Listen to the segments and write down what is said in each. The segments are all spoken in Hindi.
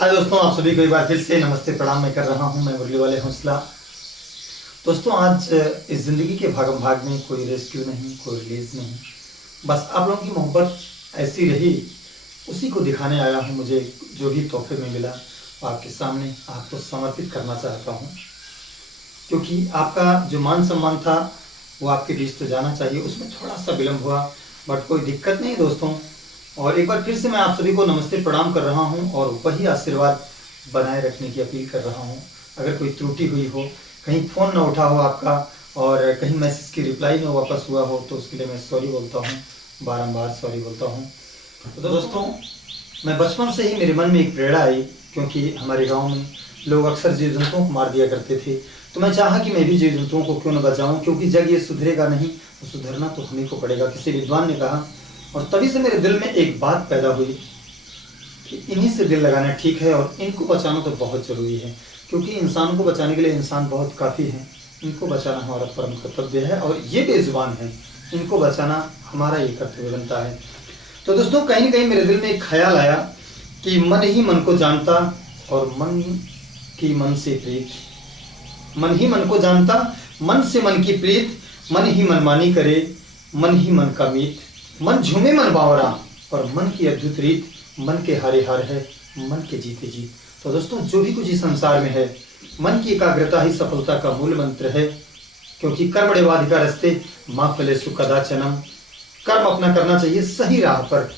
हाय दोस्तों, आप सभी को एक बार फिर से नमस्ते प्रणाम मैं कर रहा हूं। मैं मुरली वाले हौसला। दोस्तों, आज इस ज़िंदगी के भागम भाग में कोई रेस्क्यू नहीं, कोई रिलीज नहीं, बस आप लोगों की मोहब्बत ऐसी रही, उसी को दिखाने आया हूं। मुझे जो भी तोहफे में मिला आपके सामने आपको समर्पित करना चाहता हूं, क्योंकि आपका जो मान सम्मान था वो आपके बीच तो जाना चाहिए। उसमें थोड़ा सा विलम्ब हुआ, बट कोई दिक्कत नहीं दोस्तों। और एक बार फिर से मैं आप सभी को नमस्ते प्रणाम कर रहा हूं और वही आशीर्वाद बनाए रखने की अपील कर रहा हूं। अगर कोई त्रुटि हुई हो, कहीं फ़ोन ना उठा हो आपका और कहीं मैसेज की रिप्लाई में वापस हुआ हो, तो उसके लिए मैं सॉरी बोलता हूं, बारंबार सॉरी बोलता हूं। तो दोस्तों, मैं बचपन से ही मेरे मन में एक प्रेरणा आई, क्योंकि हमारे गाँव में लोग अक्सर जीव जंतुओं को मार दिया करते थे। तो मैं चाहा कि मैं भी जीव जंतुओं को क्यों न बचाऊं, क्योंकि जब ये सुधरेगा नहीं तो सुधरना तो हमें को पड़ेगा। किसी विद्वान ने कहा, और तभी से मेरे दिल में एक बात पैदा हुई कि इन्हीं से दिल लगाना ठीक है और इनको बचाना तो बहुत ज़रूरी है, क्योंकि इंसान को बचाने के लिए इंसान बहुत काफ़ी है। इनको बचाना हमारा परम कर्तव्य है और ये बेजुबान है, इनको बचाना हमारा ये कर्तव्य बनता है। तो दोस्तों, कहीं ना कहीं मेरे दिल में एक ख्याल आया कि मन ही मन को जानता और मन की मन से प्रीत। मन ही मन को जानता, मन से मन की प्रीत, मन ही मनमानी करे, मन ही मन का मीत। मन झूमे मन बावरा और मन की अद्भुत रीत, मन के हारे हार है, मन के जीते जीत। तो दोस्तों, जो भी कुछ इस संसार में है, मन की एकाग्रता ही सफलता का मूल मंत्र है, क्योंकि कर्मण्येवाधिकारस्ते मा फलेषु कदाचन। कर्म अपना करना चाहिए सही राह पर।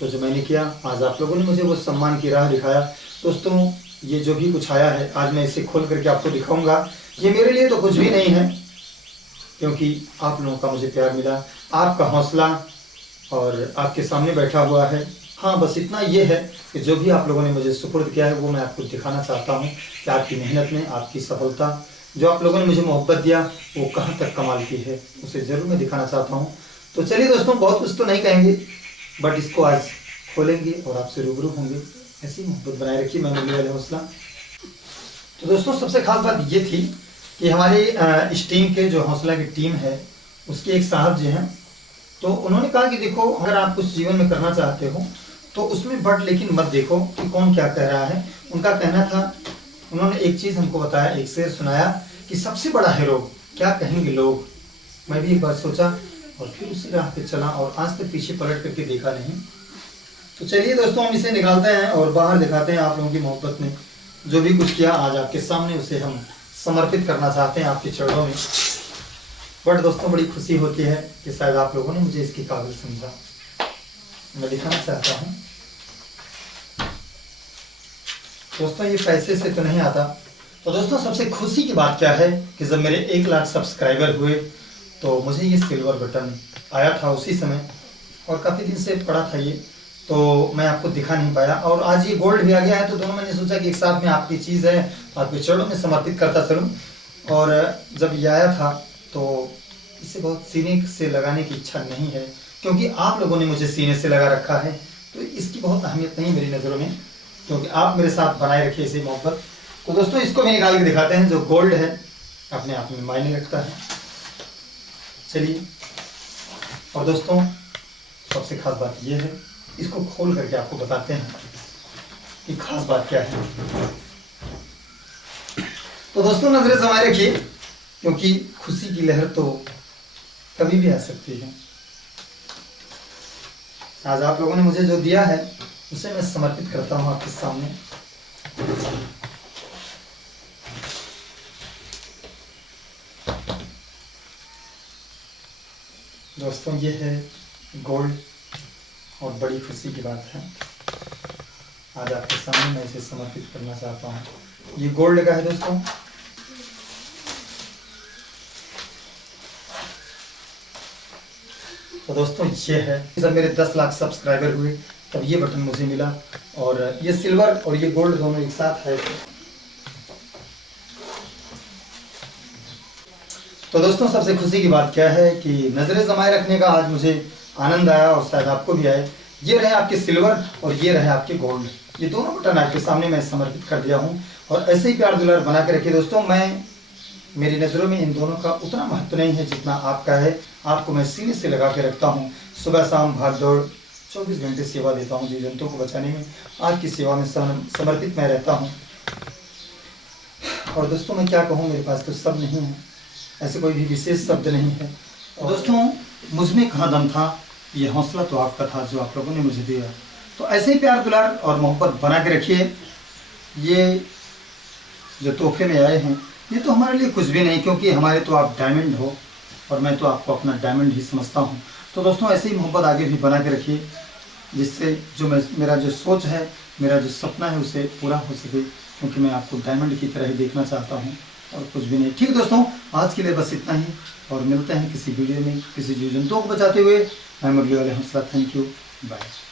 तो जो मैंने किया, आज आप लोगों ने मुझे वो सम्मान की राह दिखाया। दोस्तों, ये जो भी कुछ आया है, आज मैं इसे खोल करके आपको दिखाऊंगा। ये मेरे लिए तो कुछ भी नहीं है, क्योंकि आप लोगों का मुझे प्यार मिला, आपका हौसला और आपके सामने बैठा हुआ है। हाँ, बस इतना ये है कि जो भी आप लोगों ने मुझे सुपुर्द किया है वो मैं आपको दिखाना चाहता हूँ कि आपकी मेहनत में आपकी सफलता, जो आप लोगों ने मुझे मोहब्बत दिया, वो कहाँ तक कमाल की है, उसे ज़रूर मैं दिखाना चाहता हूँ। तो चलिए दोस्तों, बहुत कुछ तो नहीं कहेंगे, बट इसको आज खोलेंगे और आपसे रूबरू होंगे। ऐसी मोहब्बत बनाए रखिए। मैं मुरली वाले हौसला। तो दोस्तों, सबसे खास बात ये थी कि हमारे इस टीम के जो हौसला की टीम है, उसके एक साहब जी हैं, तो उन्होंने कहा कि देखो, अगर आप कुछ जीवन में करना चाहते हो तो उसमें बढ़ लेकिन मत देखो कि कौन क्या कह रहा है। उनका कहना था, उन्होंने एक चीज़ हमको बताया, एक शेर सुनाया कि सबसे बड़ा हीरो क्या कहेंगे लोग। मैं भी एक बार सोचा और फिर उसी राह पे चला और आज तक पीछे पलट करके देखा नहीं। तो चलिए दोस्तों, हम इसे निकालते हैं और बाहर दिखाते हैं। आप लोगों की मोहब्बत ने जो भी कुछ किया आज आपके सामने, उसे हम समर्पित करना चाहते हैं आपके चरणों में। बट दोस्तों, बड़ी खुशी होती है कि शायद आप लोगों ने मुझे इसकी काबिल समझा। मैं दिखाना चाहता हूँ दोस्तों, ये पैसे से तो नहीं आता। तो दोस्तों, सबसे खुशी की बात क्या है कि जब मेरे 1 लाख सब्सक्राइबर हुए तो मुझे ये सिल्वर बटन आया था उसी समय, और काफ़ी दिन से पड़ा था ये, तो मैं आपको दिखा नहीं पाया। और आज ये गोल्ड भी आ गया है, तो दोनों मैंने सोचा कि एक साथ में आपकी चीज़ है तो आपके चरणों में समर्पित करता चलूँ। और जब ये आया था तो इसे बहुत सीने से लगाने की इच्छा नहीं है, क्योंकि आप लोगों ने मुझे सीने से लगा रखा है, तो इसकी बहुत अहमियत नहीं मेरी नज़रों में, क्योंकि आप मेरे साथ बनाए रखिए इसे मोहब्बत। तो दोस्तों, इसको भी निकाल के दिखाते हैं। जो गोल्ड है अपने आप में मायने रखता है। चलिए, और दोस्तों, सबसे खास बात यह है, इसको खोल करके आपको बताते हैं कि खास बात क्या है। तो दोस्तों, नजरें जमाए रखिए, क्योंकि खुशी की लहर तो कभी भी आ सकती है। आज आप लोगों ने मुझे जो दिया है उसे मैं समर्पित करता हूं आपके सामने। दोस्तों, ये है गोल्ड और बड़ी खुशी की बात है, आज आपके सामने मैं इसे समर्पित करना चाहता हूं। ये गोल्ड का है दोस्तों। तो दोस्तों, ये है, जब मेरे 10 लाख सब्सक्राइबर हुए तब ये बटन मुझे मिला, और ये सिल्वर और ये गोल्ड दोनों एक साथ है। तो दोस्तों, सबसे खुशी की बात क्या है कि नज़रें जमाए रखने का आज मुझे आनंद आया, और शायद आपको भी आए। ये रहे आपके सिल्वर और ये रहे आपके गोल्ड। ये दोनों बटन आपके सामने मैं समर्पित कर दिया हूँ, और ऐसे ही प्यार दुलार बना के रखिए दोस्तों। मेरी नज़रों में इन दोनों का उतना महत्व नहीं है जितना आपका है। आपको मैं सीने से लगा के रखता हूँ। सुबह शाम भाग दौड़ 24 घंटे सेवा देता हूँ जीव जंतुओं को बचाने में। आपकी सेवा में समर्पित मैं रहता हूँ। और दोस्तों मैं क्या कहूँ, मेरे पास तो शब्द नहीं है, ऐसे कोई भी विशेष शब्द नहीं है। और दोस्तों मुझ में कहाँ दम था, ये हौसला तो आपका था जो आप लोगों ने मुझे दिया। तो ऐसे ही प्यार दुलार और मोहब्बत बना के रखिए। ये जो तोहफे में आए हैं ये तो हमारे लिए कुछ भी नहीं, क्योंकि हमारे तो आप डायमंड हो और मैं तो आपको अपना डायमंड ही समझता हूँ। तो दोस्तों ऐसे ही मोहब्बत आगे भी बना के रखिए, जिससे जो मेरा जो सोच है, मेरा जो सपना है उसे पूरा हो सके, क्योंकि मैं आपको डायमंड की तरह ही देखना चाहता हूँ और कुछ भी नहीं। ठीक है दोस्तों, आज के लिए बस इतना ही, और मिलते हैं किसी वीडियो में किसी जीव जंतुओं को बचाते हुए। मैं Murliwale Hausla. Thank you, bye.